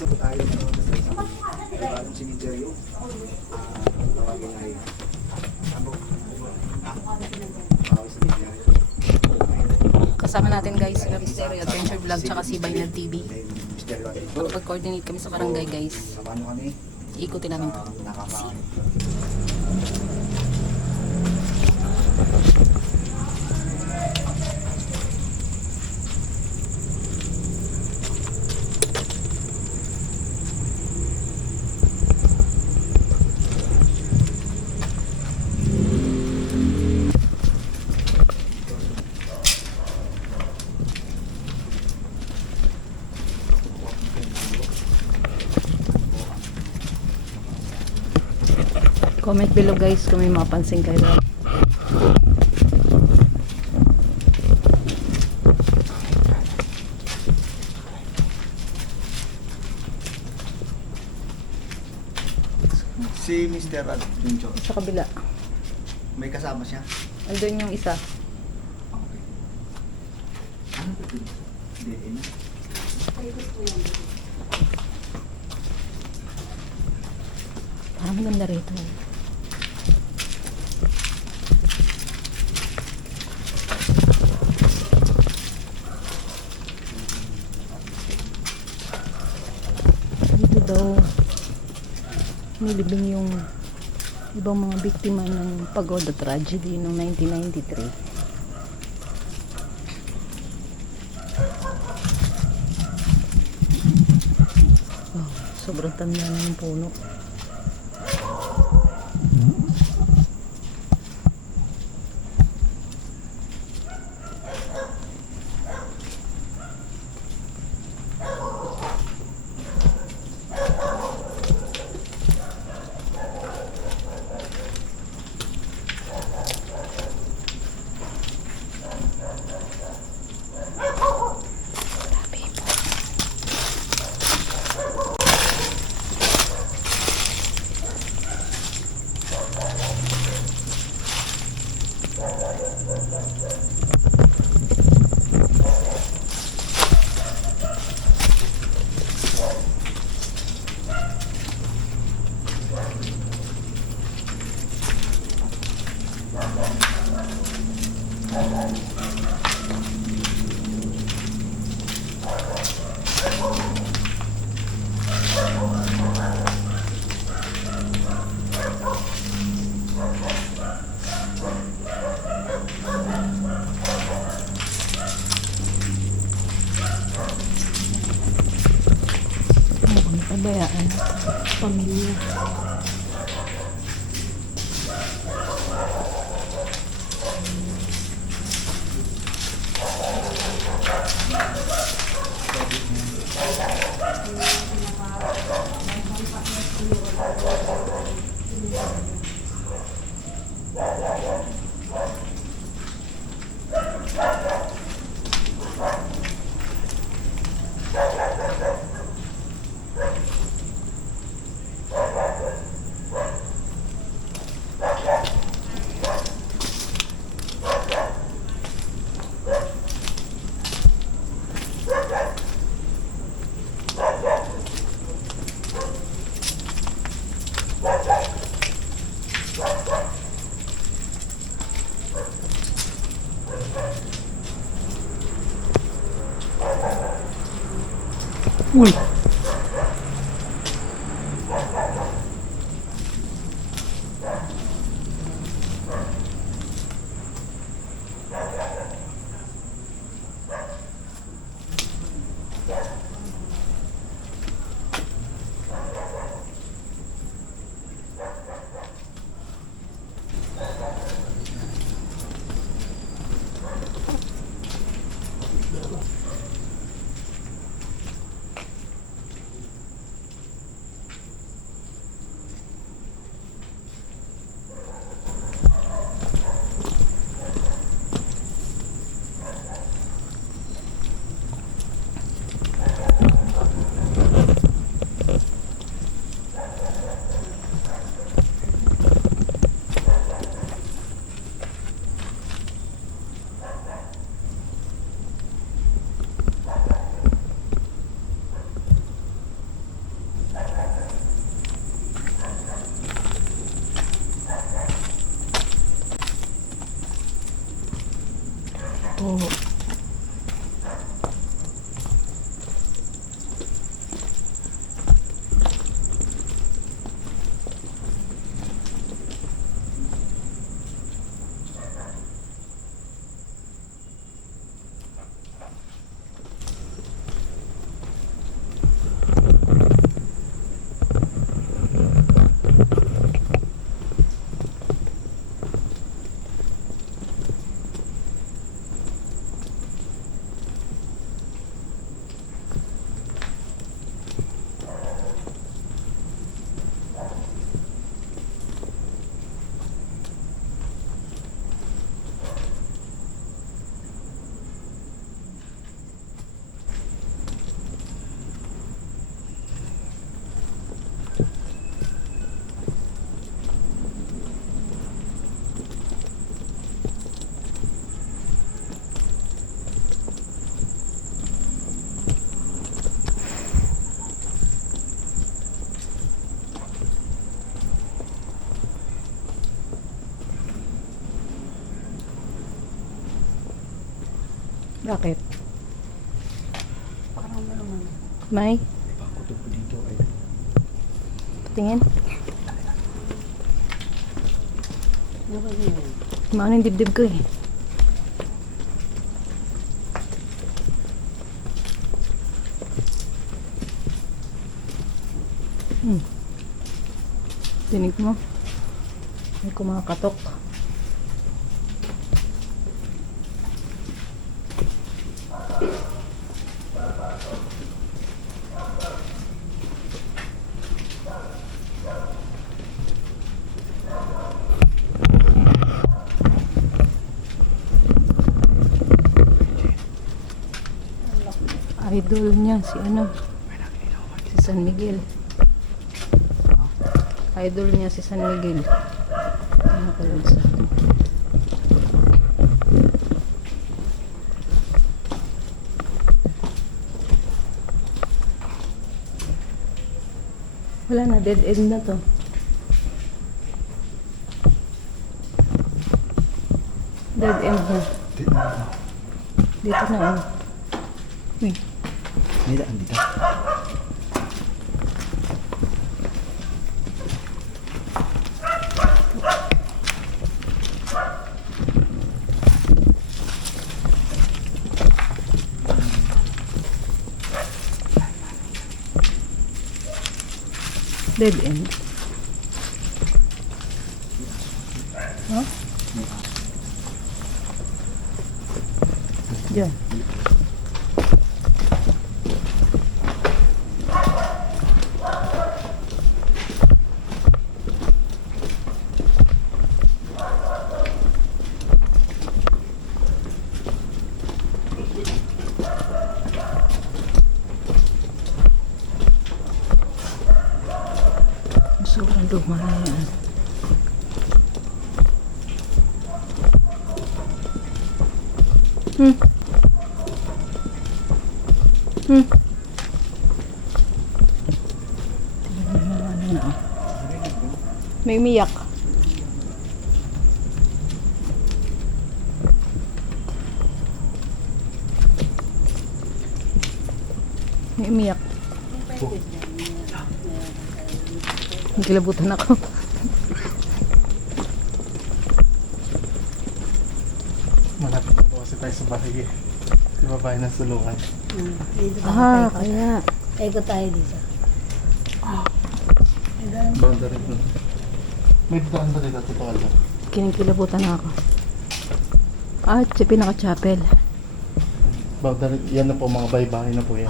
po tayo sa bagong cemetery. Tawagin ay Kasama natin guys si Misterio Adventure Vlog tsaka si Bainal TV. Pag-coordinate kami sa barangay guys. Paano kami? Ikutin namin to. Nakamaan. Comment below guys kung may mapansin kayo. Si Mr. Adventure, Sa kabila. may kasama siya? Andun yung isa. Okay. Ano ba ito? DN? Parang maganda rito. Dito daw nilibing yung ibang mga biktima ng Pagoda tragedy noong 1993. Oh, sobrang tanda na ng puno. Pabayaan pamilya. Uy! Bakit? Parang ano naman. May? Diba, kutob ko dito ay. Tingin? Ano ba yun? Maano yung dibdib ko eh. Tinig mo. May kumakatok. Idol niya si ano? Si San Miguel. Idol niya si San Miguel. Ano ka lang sa akin? Wala na, dead end na to. Dead end na. Dito na oh. Uy. May daan dito. Dead end. Huh? Diyan. Sobrang luma na yan. Tingnan mo ano na. May umiyak. May umiyak. Nagilabutan ako. Malapit na po kasi tayo sa bahay eh. Di ba bahay ng sulungan? Dito Ah, kaya. Ikot tayo dito. Boundary na. May daan ba dito? Totoo lang. Kinikilabutan ako. Ah, pinaka-chapel. Boundary, yan na po mga bahay-bahay na po yan.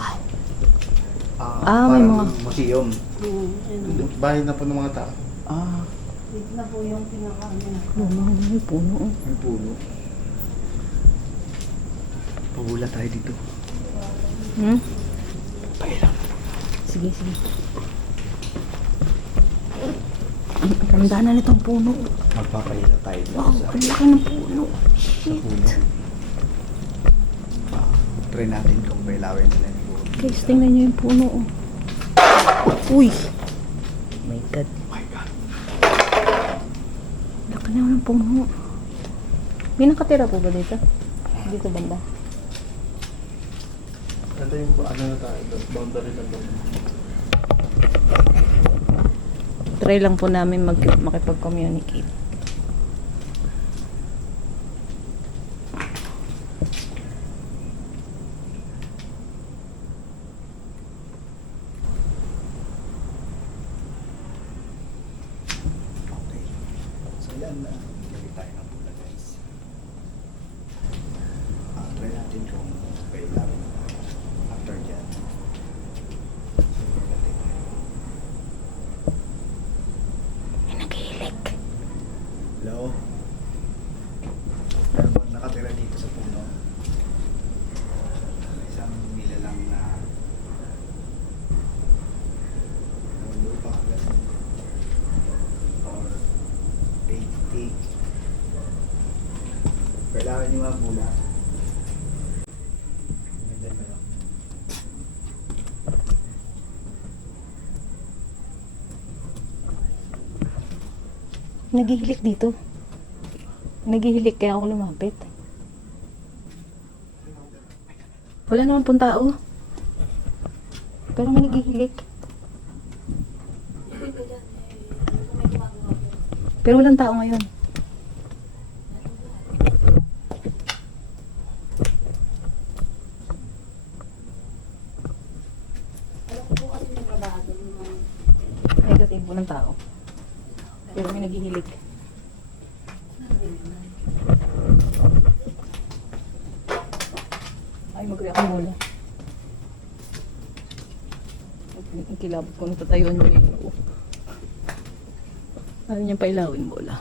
Ah, may parang mga- museum. Ano. Bahay na po ng mga tao. Ah, Dito na po yung pinaka-ano. Luma na yung puno. Oh. may puno. Pabula tayo dito. Hmm? Pailang. Sige, sige. Ang ganda na nitong puno. Magpapaila tayo dito Wow, sa ang laki ng puno. puno. Try natin kung pailawin nila yung puno. Guys, tingnan nyo yung puno. Oh. Uy! Oh my God. My God. Laki naman ng puno. May nakatira po ba dito? Dito banda? Ito yung ano na tayo doon. Boundary na doon. Try lang po namin makipag-communicate. Okay. So yan na. Lagay tayo ng pula guys. Try natin kung pailawin. After dyan. May naghihilik. Hello? Meron bang nakatira dito sa puno? Isang mila lang na lupa agad. Or 80. Kailangan yung mga bula. Nandiyan ba yun? Naghihilik dito. Naghihilik kaya ako lumapit. Wala naman pong tao. Pero may naghihilik. Pero walang tao ngayon. Negative po ng tao. Pero may naghihilik. Ay, mag-react muna. Ang kilabot ko natatayuan mo yung buo. Ayaw niyang pailawin bola.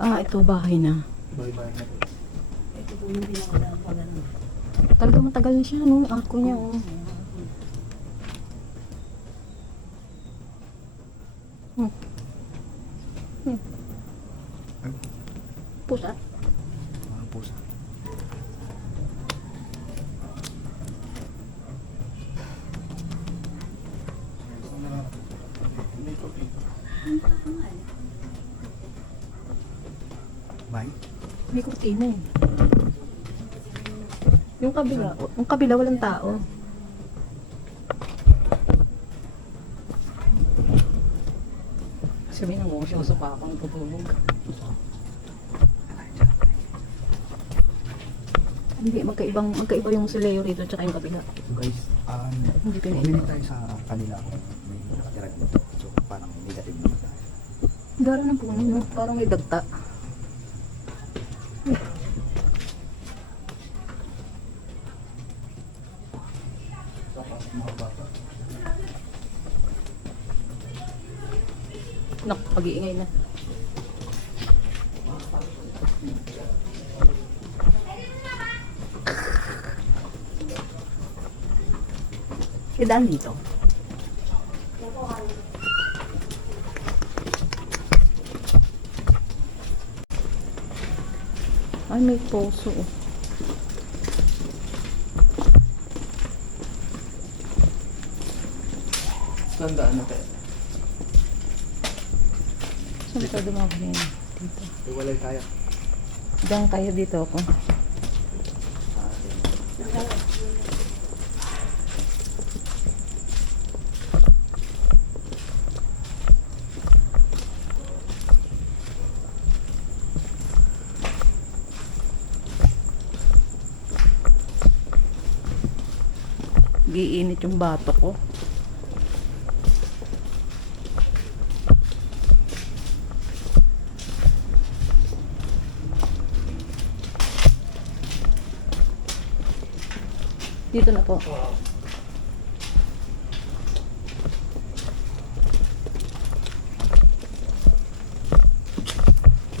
Ah, ito bahay na. Bye-bye na po. Ito po yung pinakadaan pa ganun. Talaga matagal na siya, no? Yung ako niya, oh. Hmm. Hmm. Pusa? Mga pusa. Bay? May kurtina eh. Yung kabila walang tao. Sabihin mo, siya usupa akong tutulog. Hindi, magkaiba yung sileo rito tsaka yung kabila. Guys, Hindi pinili. pumili tayo sa kanila kung may nakatira dito. So, parang negative naman tayo. Dara ng puno, no? Parang may dagta. Mga bata. Nak, pag-iingay na. Idaan dito. Ay, may poso. Oh. Tandaan na tayo. Saan ka dumawin? Dito. Iwalay kaya. Diyan kayo dito ako. Giinit yung bato ko. Dito na po.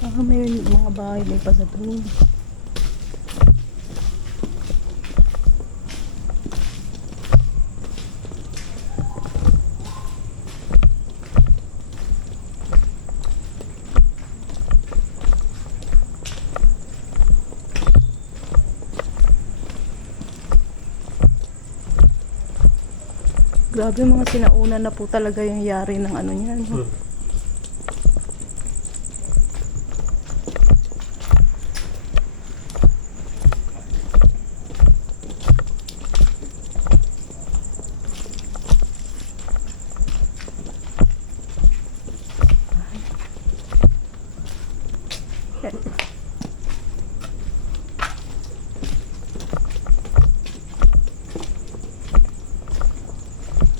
Ah, may mga bahay may pa sa doon. Grabe, mga sinauna na po talaga yung yari ng ano niyan.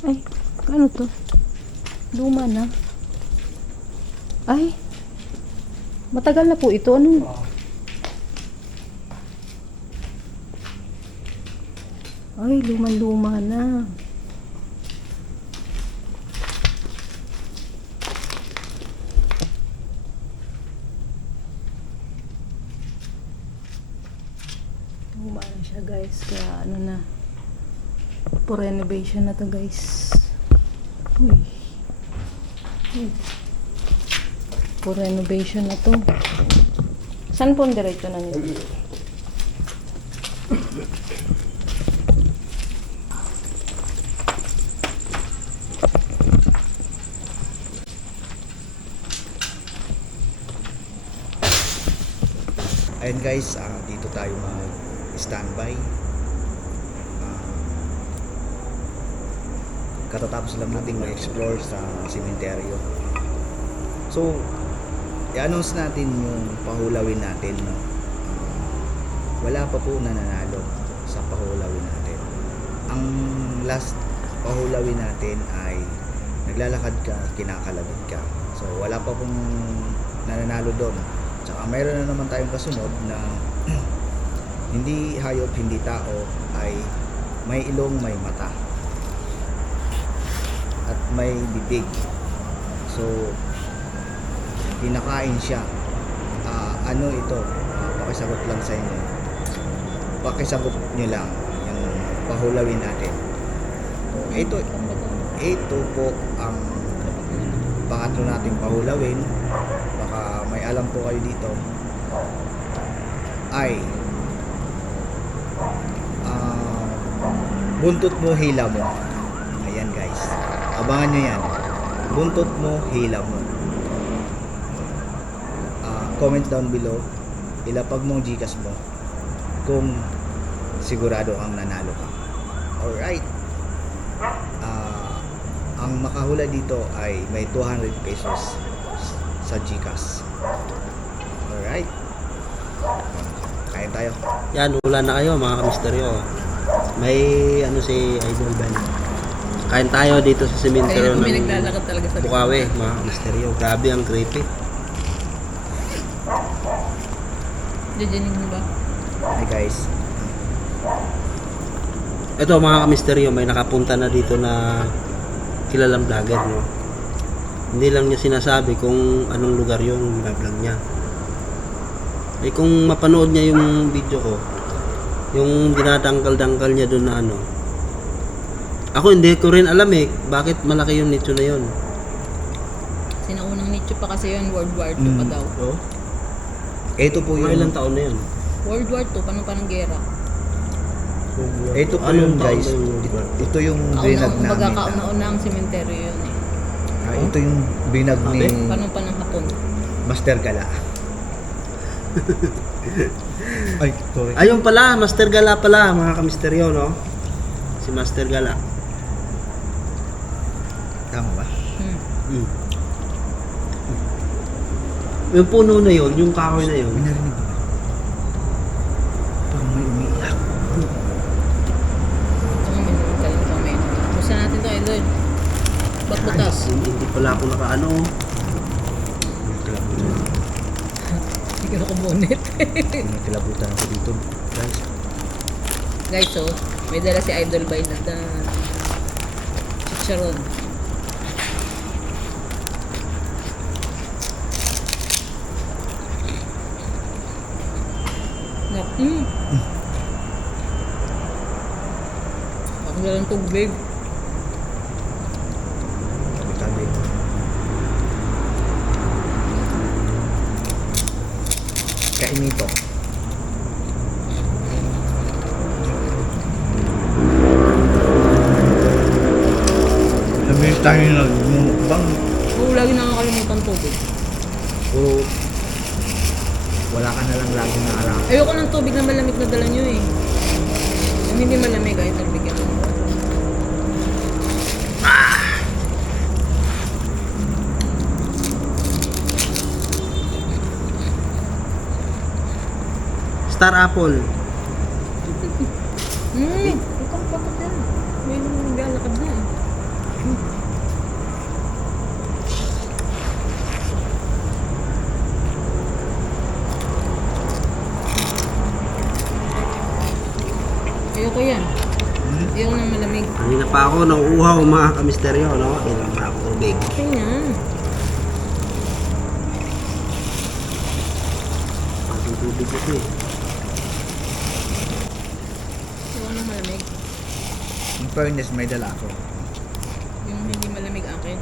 Ay, ano to? Luma na. Ay, matagal na po ito. Ano? Ay, luma-luma na. Luma na siya, guys. Kaya ano na. For renovation na to, guys. Uy. Uy. For renovation na to. Saan po ang diretso na nito? Ayun guys, dito tayo mag-standby. Katatapos lang natin mag-explore sa cemetery. So, i-announce natin yung pahulawin natin, no? Wala pa po nananalo sa pahulawin natin. Ang last pahulawin natin ay naglalakad ka, kinakalabit ka. So, wala pa pong nananalo doon. Tsaka mayroon na naman tayong kasunod na hindi hayop, hindi tao, ay may ilong, may mata at may bibig. So, kinakain siya. Ano ito? Pakisagot lang sa inyo. Pakisagot nyo lang yung pahulawin natin. So, ito po ang pangatlo nating pahulawin. Baka may alam po kayo dito. Ay buntot mo, hila mo. Ayan guys, abangan nyo yan. Buntot mo, hila mo. Comment down below, ilapag mo ang Gcash mo kung sigurado kang nanalo ka. Alright. Ang makahula dito ay may 200 pesos sa Gcash. Alright. Kain tayo. Yan, wala na kayo mga kamisteryo. May ano si Idol Ben. Kain tayo dito sa sementeryo Kaya may ng naglalakad talaga sa Bukawi, mga kamisteryo. Grabe ang creepy. Diyanin mo ba? Hi guys. Ito mga kamisteryo, may nakapunta na dito na kilalang vlogger, no? Hindi lang niya sinasabi kung anong lugar yung vlog niya. Eh kung mapanood niya yung video ko, yung dinadangkal-dangkal niya doon na ano. Ako hindi ko rin alam eh, bakit malaki yung nicho na yun. Sinaunang nicho pa kasi yun, World War II pa daw. Oh? Ito po Mga yung ilang taon na yun? World War II, paano pa ng gera? ito po Anong yung taon guys. na yung World War? Ito yung binag Kumbaga namin. kauna-una ang sementeryo yun eh. Ito yung binag ni Paano pa ng hapon? Master Gala. Ay, sorry. Ayun pala, Master Gala pala, mga kamisteryo, no? Si Master Gala. Tama ba? Mm. Yung puno na yun, yung kahoy na yun. May narinig ba? Parang may umiiyak. Gusto natin ito, Idol. Ba't butas? Ay, hindi pala ako nakaano. May kilabutan. Hindi ka nakabunit. May kilabutan ako dito. Guys. Guys, so, may dala si Idol by na chicharon. Ako na lang tubig. Sabi. Kainito. Nabilis tayo nagmumukbang. Oo, lagi nakakalimutan tubig. Puro wala ka na lang lagi na alam. Ayoko ng tubig na malamig na dala nyo eh. Yung hindi malamig, ay tubig yan. Star Apple. Ikaw ang patot yan. May naglalakad na eh. Ayoko yan. Ayoko nang malamig. Kanina pa ako nauuhaw mga kamisteryo, no? Ilang na ako tubig. Okay yan. Paging tubig ito eh. Ayoko nang malamig. In fairness, may dala ako. Yung hindi malamig akin.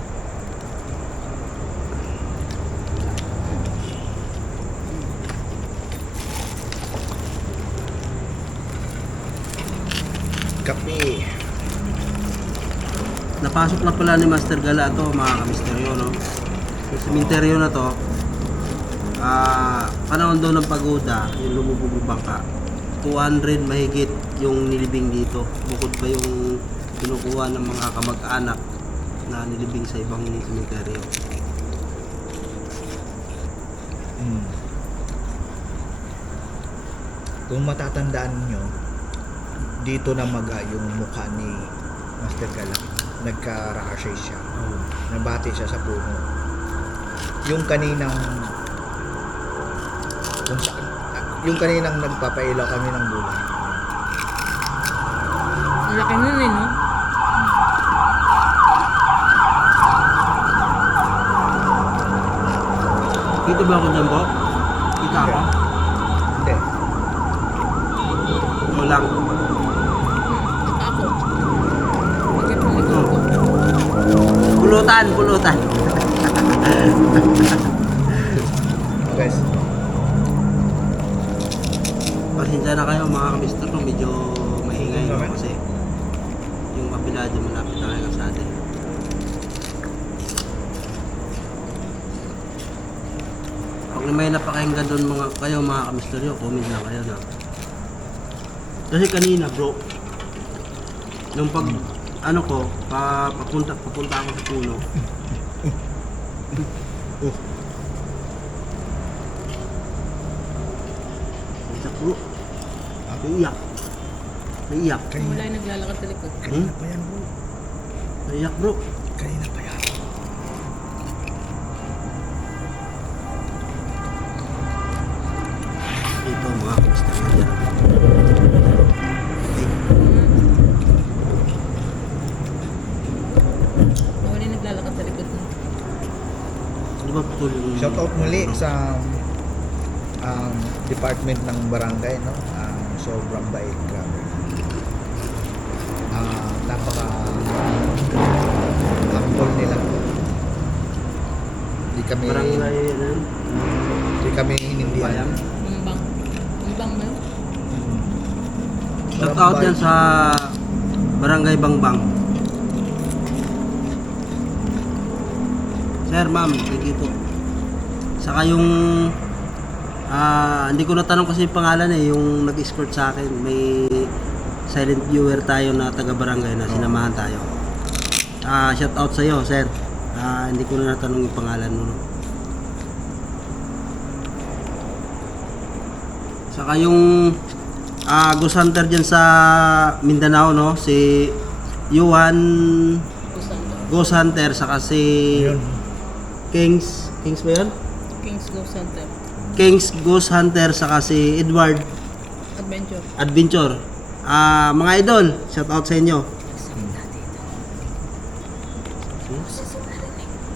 Kape. Napasok na pala ni Master Gala to mga kamisteryo, no? Sa sementeryo na to, panahon daw ng pagoda, yung lumubog ng bangka, 200 mahigit yung nilibing dito. Bukod pa yung kinukuha ng mga kamag-anak na nilibing sa ibang cemetery. Mm. Kung matatandaan nyo, dito namaga yung mukha ni Master Kala. Nagka-ricochet siya. Nabati siya sa puno. Yung kaninang nagpapailaw kami ng bulan. Ang laki nun eh, no? Dito ba ako dyan, Bo? Kita ako? Hindi. Ito lang. Ako. Bakit ang likod ko? Pulutan, pulutan. Okay. Pasensya na kayo mga kamister ko, medyo maingay no, kasi yung kabila dyan malapit na kayo sa atin. Pag may napakinggan doon mga kamister nyo, comment na kayo na. Kasi kanina bro, nung papunta ako sa puno. Iyak bro. Naiyak. Naiyak. Wala yung naglalakad sa likod. Kanina pa yan, bro. Naiyak bro. Kanina pa yan. Ito mga kamister nyo dyan. Wala yung naglalakad sa likod mo. Di ba patuloy yung... Shout out muli sa department ng barangay, no? Sobrang bait, grabe. Napaka humble nila. Barangay ano yun? Di kami hinindihan. Bayan. Bambang. Bambang ba yun? Shout out yan sa Barangay Bangbang. Sir, ma'am, thank you po. Saka yung hindi ko natanong kasi yung pangalan yung nag-escort sa akin. May silent viewer tayo na taga-barangay na sinamahan tayo. Shout out sa iyo, sir. Hindi ko na natanong yung pangalan mo. No? Saka yung Ghost Hunter dyan sa Mindanao, no? Si Yuan Ghost Hunter, saka si Yun. Kings ba yun? King's Ghost Center. Kings Ghost Hunter, saka si Edward Adventure. Adventure. Mga idol, shout out sa inyo.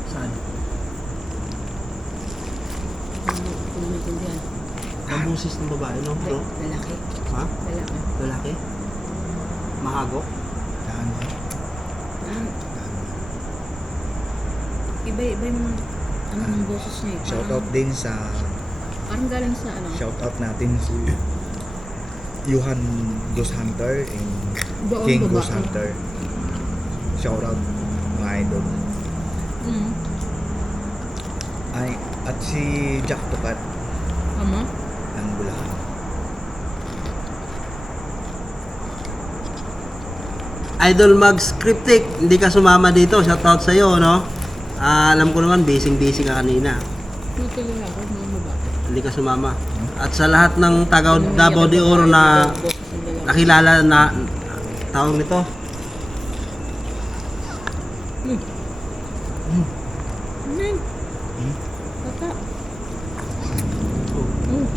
Saan? Kung maintindihan. Ang busis ng babae, no bro? Lalaki. Ha? Lalaki. Lalaki? Mahagok? Yan. Iba-iba yung ano ng boses niya eh. Shout out din sa Parang galing sa ano. shout out natin si Yuhan Ghost Hunter and Doon King babae. Ghost Hunter. Shout out mga idol. Mm. Ay, at si Jack Tukat Ama? ng Bulacan. Idol Mags Cryptic, hindi ka sumama dito. Shout out sa iyo, no? Alam ko naman busy ka kanina. Ito lalaki, mga babae. Hindi ka sumama. At sa lahat ng taga Davao de Oro na nakilala na tawag nito, Amen. Tata. Mm.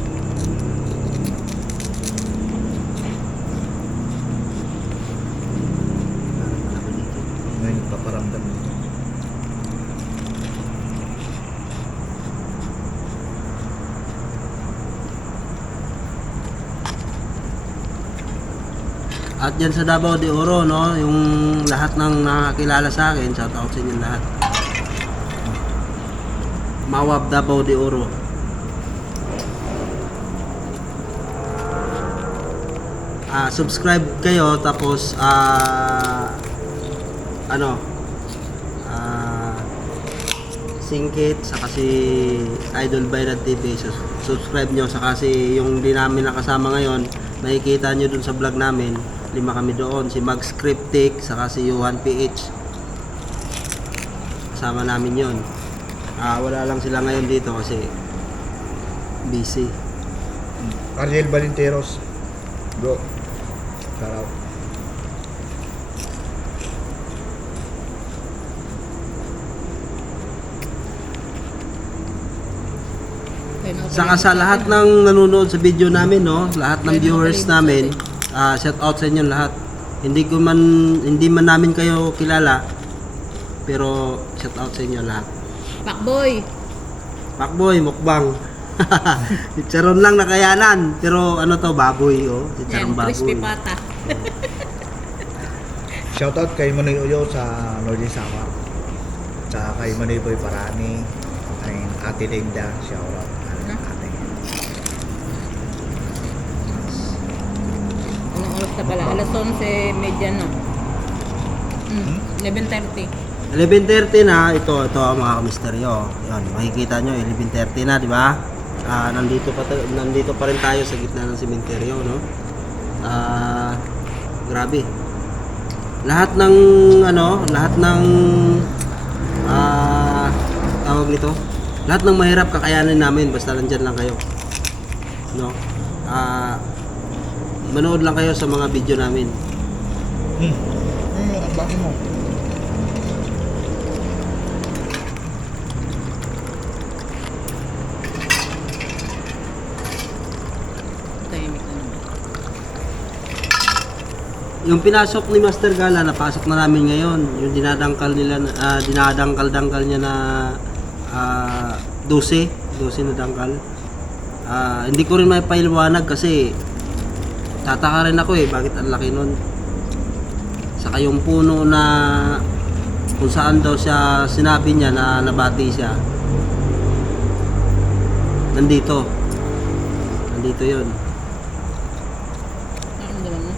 May nagpaparamdam nito. at yan sa Davao de Oro, no, yung lahat ng nakakilala sa akin, shout out sa inyo lahat. Mawab Davao de Oro. Subscribe kayo, tapos Singkit, saka si Idol Bayrad TV. Subscribe nyo, saka si yung di namin nakasama ngayon, makikita nyo dun sa vlog namin. 5 kami doon, si Max Cryptic, saka si Johan PH. Kasama namin yon. Wala lang sila ngayon dito kasi busy. Ariel Balinteros. Bro. Shout out. Saka sa lahat ng nanonood sa video namin, no, lahat ng viewers namin, shout out sa inyo lahat. Hindi man namin kayo kilala, pero shout out sa inyo lahat. Pakboy. Pakboy, mukbang. Chicharon lang nakayanan, pero ano to, baboy, oh. Chicharon Yan, crispy baboy. pata. Shoutout kay Manoy Uyo sa Northern Samar. Tsaka kay Manoy Boy Parani. Kay Ate Linda. Shoutout. Ate. Anong oras na pala? Alas 11:30 na. 11:30. 11:30 na, ito mga kamisteryo. Yan, makikita nyo, 11:30 na, di ba? Nandito pa rin tayo sa gitna ng sementeryo, no? Grabe. Lahat ng tawag nito, lahat ng mahirap kakayanin namin basta nandyan lang kayo, no? Manood lang kayo sa mga video namin. Ang baki mo. Tahimik na naman. Yung pinasok ni Master Gala, napasok na namin ngayon. Yung dinadangkal niya na 12 na dangkal. Hindi ko rin may pailiwanag kasi tataka rin ako bakit ang laki nun. Saka yung puno na kung saan daw siya sinabi niya na nabati siya. Nandito yun. Nakaramdaman mo?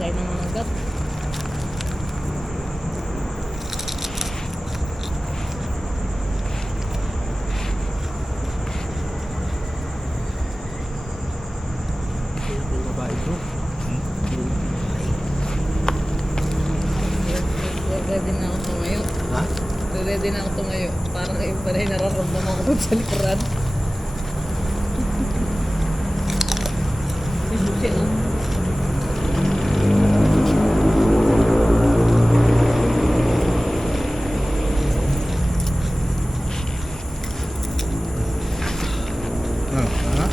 Dahil ng mga gat. Yung babae ko. Ready na ako tumayo. Ha? Ready na ako tumayo. Parang kayo pa rin nararamdaman ko sa likuran. May susi, no? Ha?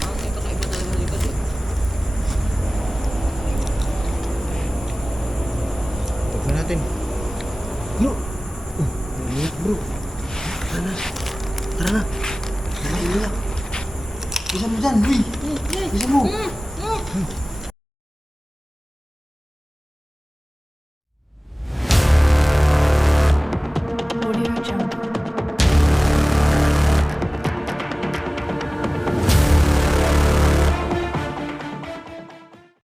Parang may kakaiba talaga ng likod, eh. Tignan natin. Bro! Umiyak bro. Tara na. Tara na. Umiyak. Bisa mo dyan, Luy. Bisa mo.